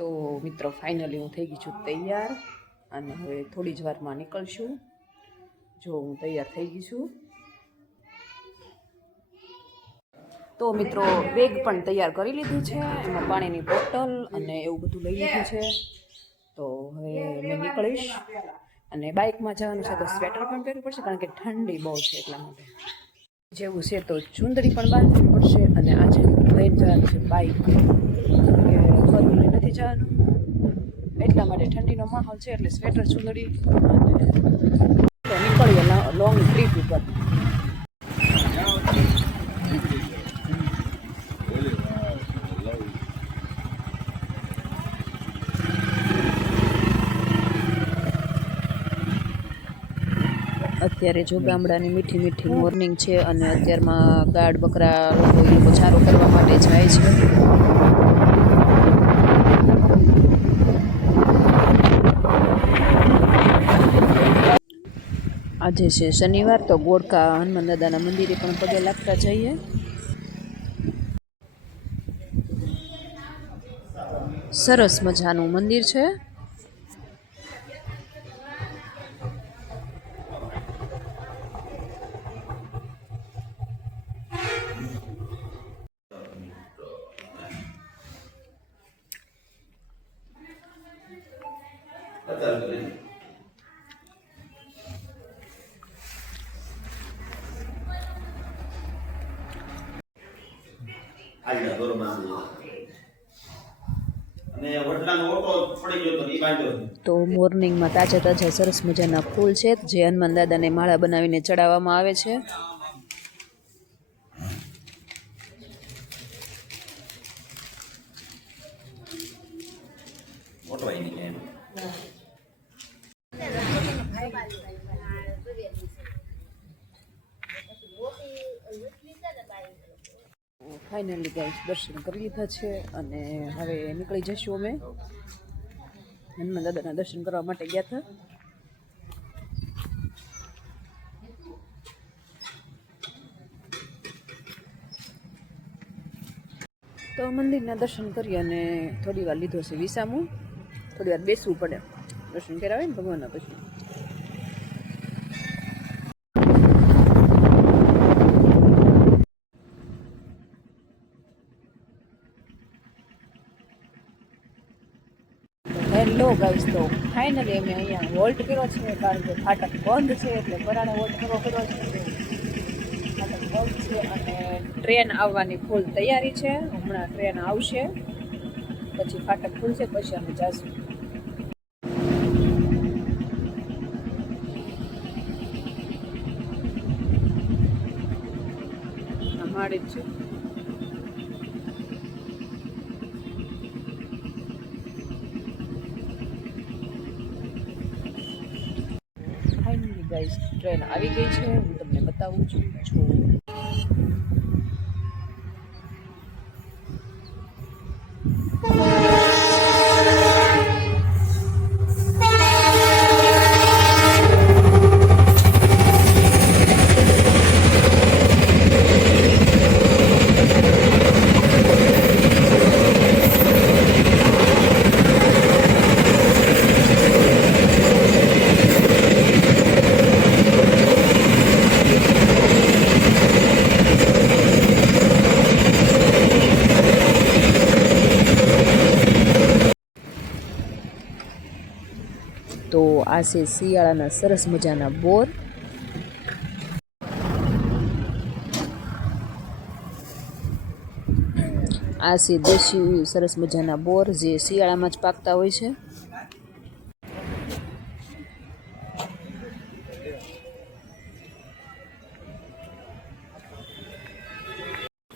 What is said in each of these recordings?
તો મિત્રો ફાઇનલી હું થઈ ગઈ છું તૈયાર અને હવે થોડી જ વારમાં નીકળશું. જો હું તૈયાર થઈ ગઈ છું. તો મિત્રો બેગ પણ તૈયાર કરી લીધું છે, એમાં પાણીની બોટલ અને એવું બધું લઈ લીધું છે. તો હવે મેં નીકળીશ અને બાઇકમાં જવાનું છે તો સ્વેટર પણ પહેરવું પડશે કારણ કે ઠંડી બહુ છે એટલા માટે. જેવું છે તો ચુંદડી પણ બાંધવી પડશે અને આજે લઈને જવાનું છે બાઇક, ફરવું નથી જવાનું એટલા માટે. ઠંડીનો માહોલ છે એટલે સ્વેટર ચુંદડી અને નીકળીએ લોંગ ટ્રીપ ઉપર. અત્યારે જો ગામડાની મીઠી મીઠી મોર્નિંગ છે અને અત્યારમાં ગાડ બકરા લોકો ચારો કરવા માટે જાય છે. આજે છે શનિવાર તો ગોળકા હનુમાન દાદાના મંદિરે પણ પગે લાગતા જઈએ. સરસ મજાનું મંદિર છે. તો મોર્નિંગમાં તાજા તાજા સરસ મજાના ફૂલ છે જે હનુમાન દાદાને માળા બનાવીને ચડાવવામાં આવે છે. ફાઇનલી ગાઈસ દર્શન કરી લીધા છે અને હવે નીકળી જશું. અમે હનુમાન દાદાના દર્શન કરવા માટે ગયા હતા. તો મંદિરના દર્શન કરી અને થોડી વાર લીધો છે વિસામો. થોડી વાર બેસવું પડે દર્શન કરાવે ને ભગવાનના. પછી હેલો ગાઈસ, તો ફાઇનલી અમે અહીંયા વોલ્ટ કર્યો છે કારણ કે ફાટક બંધ છે એટલે પરાણે વોલ્ટ કર્યો છે. ફાટક બંધ છે અને ટ્રેન આવવાની ફૂલ તૈયારી છે. હમણાં ટ્રેન આવશે પછી ફાટક ખુલશે પછી અમે જઈશું. માડી જ છે. ગાઈસ ટ્રેન આવી ગઈ છે, હું તમને બતાવું છું. તો આ છે શિયાળાના સરસ મજાના બોર. આ છે દેશી સરસ મજાના બોર જે શિયાળામાં જ પાકતા હોય છે.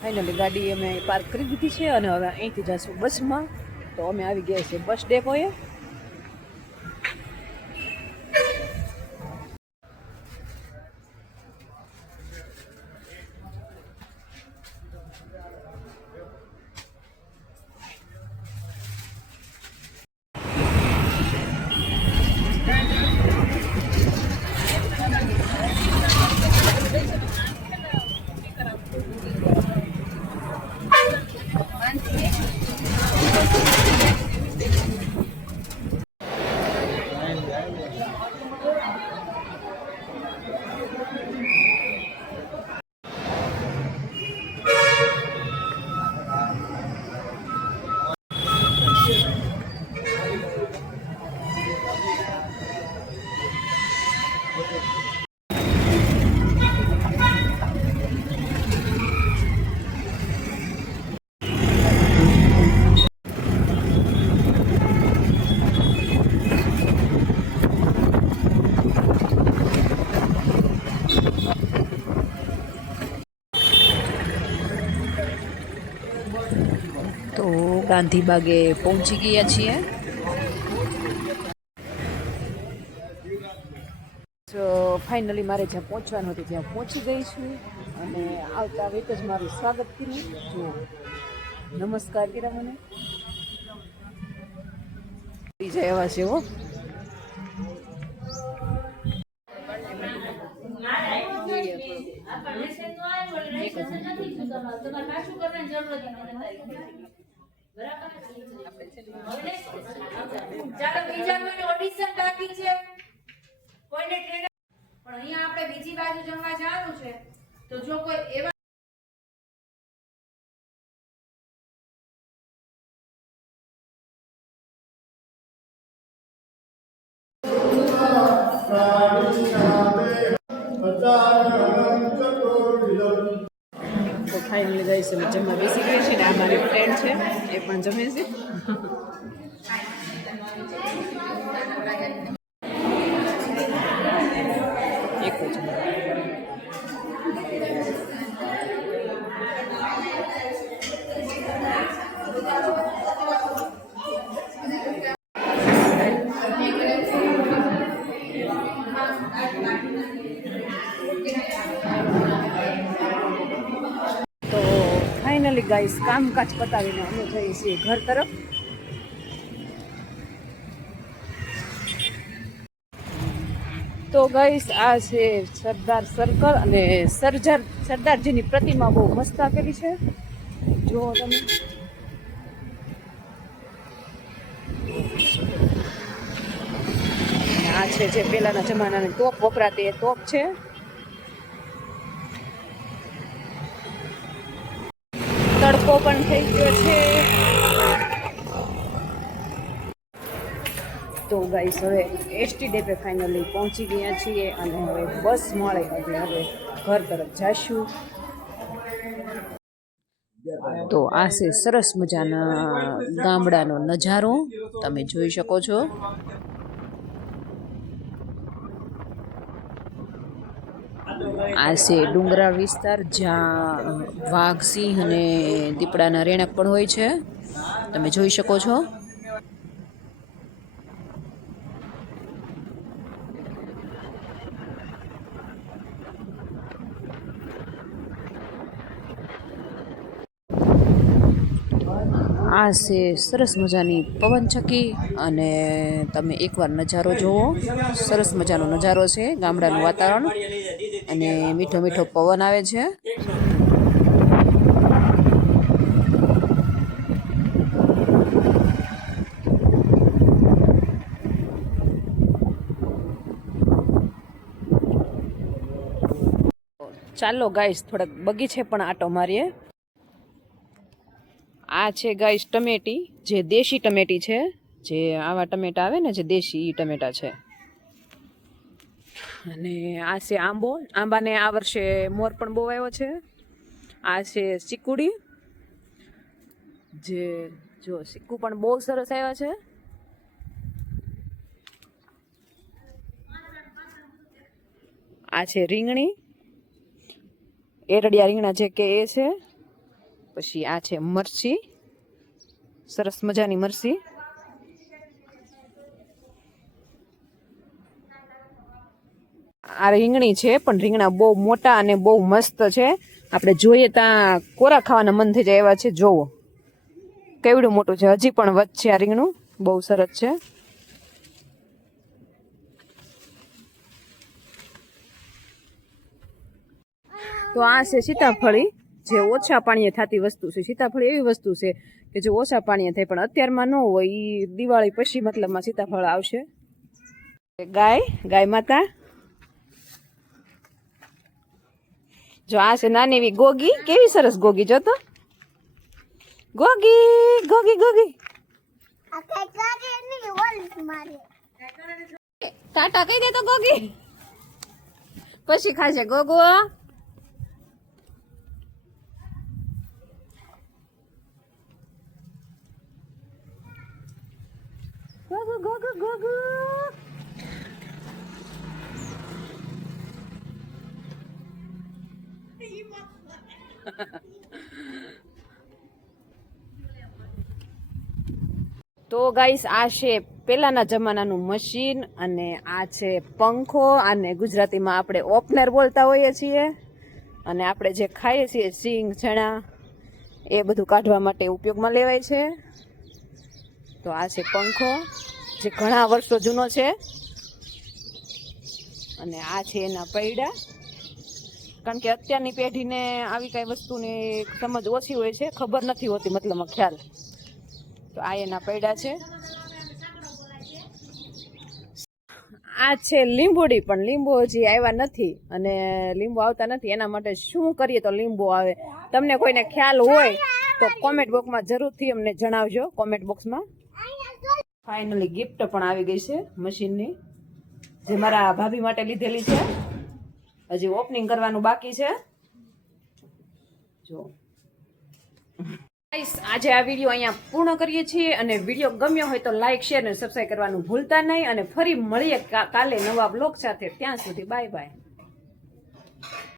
ફાઇનલી ગાડી અમે પાર્ક કરી દીધી છે અને હવે અહીંથી જઈશું બસમાં. તો અમે આવી ગયા છે બસ ડેપોએ. ગાંધીબાગે પહોંચી ગયા છીએ. તો ફાઇનલી મારે જ્યાં પહોંચવાનું હતું ત્યાં પહોંચી ગઈ છું અને આવતા વેત જ મારું સ્વાગત કર્યું. જો નમસ્કાર કર્યા મને જાય એવા છે હો. પણ અહીંયા આપણે બીજી બાજુ જમવા જવાનું છે તો જો કોઈ એવા તો ફાઇનલી ગઈ છે જમવા બેસી ગઈ છે ને આ મારી ફ્રેન્ડ છે એ પણ જમે છે. એક જ ફાઇનલી ગાઈસ કામકાજ પતાવીને અમે જઈએ છીએ ઘર તરફ. તો ગાઈસ આ છે સરદાર સર્કલ અને સરદારજીની પ્રતિમા બહુ મસ્ત આપેલી છે. જુઓ તમે. આ છે જે પહેલાના જમાનાની તોપ વપરાતી એ તોપ છે. તડકો પણ થઈ ગયો છે. તો ગાઈસ હવે એસટી ડેપે ફાઇનલી પહોંચી ગયા છીએ અને હવે બસ મળે એટલે હવે ઘર તરફ જઈશું. તો આ છે સરસ મજાના ગામડાનો નજારો તમે જોઈ શકો છો. આ છે ડુંગરાળ વિસ્તાર જ્યાં વાઘ, સિંહ અને દીપડાના રહેણાંક પણ હોય છે. તમે જોઈ શકો છો. આ છે સરસ મજાની પવનચક્કી અને તમે એકવાર નજારો જુઓ. સરસ મજાનો નજારો છે, ગામડાનું વાતાવરણ અને મીઠો મીઠો પવન આવે છે. ચાલો ગાઈસ થોડાક બગીચે પણ આટો મારીએ. આ છે ગાઈસ ટમેટી, જે દેશી ટમેટી છે, જે આવા ટમેટા આવે ને જે દેશી ટમેટા છે. અને આ છે આંબો. આંબાને આ વર્ષે મોર પણ બહુ આવ્યો છે. આ છે ચીકુડી, જે જો સિક્કુ પણ બહુ સરસ આવ્યા છે. આ છે રીંગણી, એરડિયા રીંગણા જે કે એ છે. પછી આ છે મરચી, સરસ મજાની મરચી. આ રીંગણી છે પણ રીંગણા બહુ મોટા અને બહુ મસ્ત છે. આપણે જોઈએ ત્યાં કોરા ખાવાના મન થઈ જાય એવા છે. જોવો કેવડું મોટું છે, હજી પણ વધશે આ રીંગણું, બહુ સરસ છે. તો આ છે સીતાફળી, જે ઓછા પાણીએ થતી વસ્તુ છે. સીતાફળ એવી વસ્તુ છે કે જે ઓછા પાણીએ થાય, પણ અત્યારમાં ન હોય. એ દિવાળી પછી મતલબમાં સીતાફળ આવશે. ગાય માતા. જો આ છે નાની એવી ગોગી, કેવી સરસ ગોગી. જો તો ગોગી ગોગી ગોગી. ટાટા કહી દે તો ગોગી, પછી ખાશે ગોગો. ગોગો ગોગો ગોગો. તો ગાઈસ આ છે પેલાના જમાનાનું મશીન અને આ છે પંખો અને ગુજરાતીમાં આપણે ઓપનર બોલતા હોઈએ છીએ અને આપણે જે ખાઈએ છીએ સિંગ ચણા એ બધું કાઢવા માટે ઉપયોગમાં લેવાય છે. તો આ છે પંખો જે ઘણા વર્ષો જૂનો છે અને આ છે એના પૈડા, કારણ કે અત્યારની પેઢીને આવી કઈ વસ્તુની સમજ ઓછી હોય છે, ખબર નથી હોતી મતલબમાં ખ્યાલ. તો આ એના પૈડા છે. આ છે લીંબોડી, પણ લીંબુ હજી આવ્યા નથી અને લીંબુ આવતા નથી. એના માટે શું કરીએ તો લીંબુ આવે? તમને કોઈને ખ્યાલ હોય તો કોમેન્ટ બોક્સમાં જરૂરથી અમને જણાવજો. કોમેન્ટ બોક્સમાં. ફાઇનલી ગિફ્ટ પણ આવી ગઈ છે મશીનની, જે મારા ભાભી માટે લીધેલી છે. હજી ઓપનિંગ કરવાનું બાકી છે. જો આજે આ વિડીયો અહીંયા પૂર્ણ કરીએ છીએ અને વિડીયો ગમ્યો હોય તો લાઈક, શેર અને સબસ્ક્રાઈબ કરવાનું ભૂલતા નહીં અને ફરી મળીએ કાલે નવા બ્લોગ સાથે. ત્યાં સુધી બાય બાય.